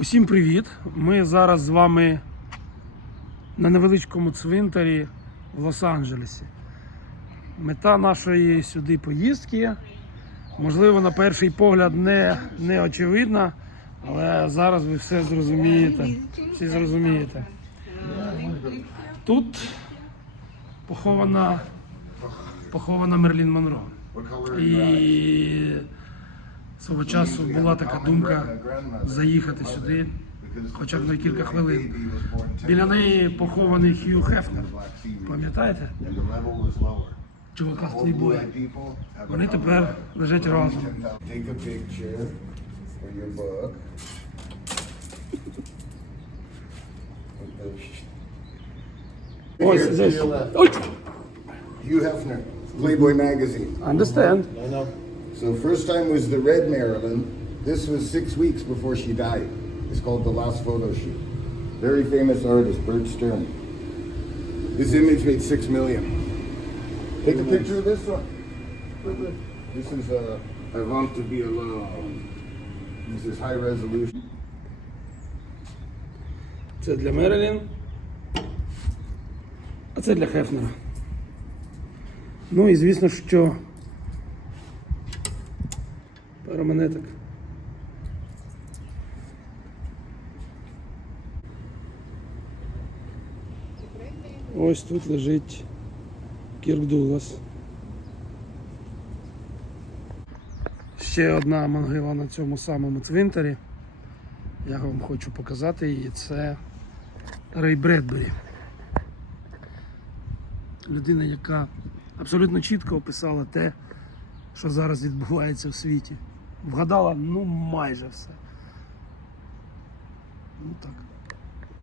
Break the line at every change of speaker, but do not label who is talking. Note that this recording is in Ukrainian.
Усім привіт! Ми зараз з вами на невеличкому цвинтарі в Лос-Анджелесі. Мета нашої сюди поїздки, можливо, на перший погляд не, не очевидна, але зараз ви все зрозумієте. Всі зрозумієте. Тут похована, похована Мерлін Монро. І свого часу була така думка заїхати сюди хоча б на кілька хвилин. Біля неї похований Хью Хефнер. Пам'ятаєте? Чувака з плейбоя. Вони тепер лежать разом. Ось здесь.
Hugh Hefner, Playboy magazine.
Understand.
So first time was the red Marilyn. This was six weeks before she died. It's called the last photo shoot. Very famous artist, Bert Stern. This image made six million. Take a picture of this one. This is uh, I want to be alone. This is high resolution.
Це для Мерилін. А це для Хефнера. Ну і звісно, що пара монеток. Ось тут лежить Кірк Дуглас. Ще одна могила на цьому самому цвинтарі. Я вам хочу показати її. Це Рей Бредбері. Людина, яка абсолютно чітко описала те, що зараз відбувається в світі. Вгадала ну майже все. Ну так.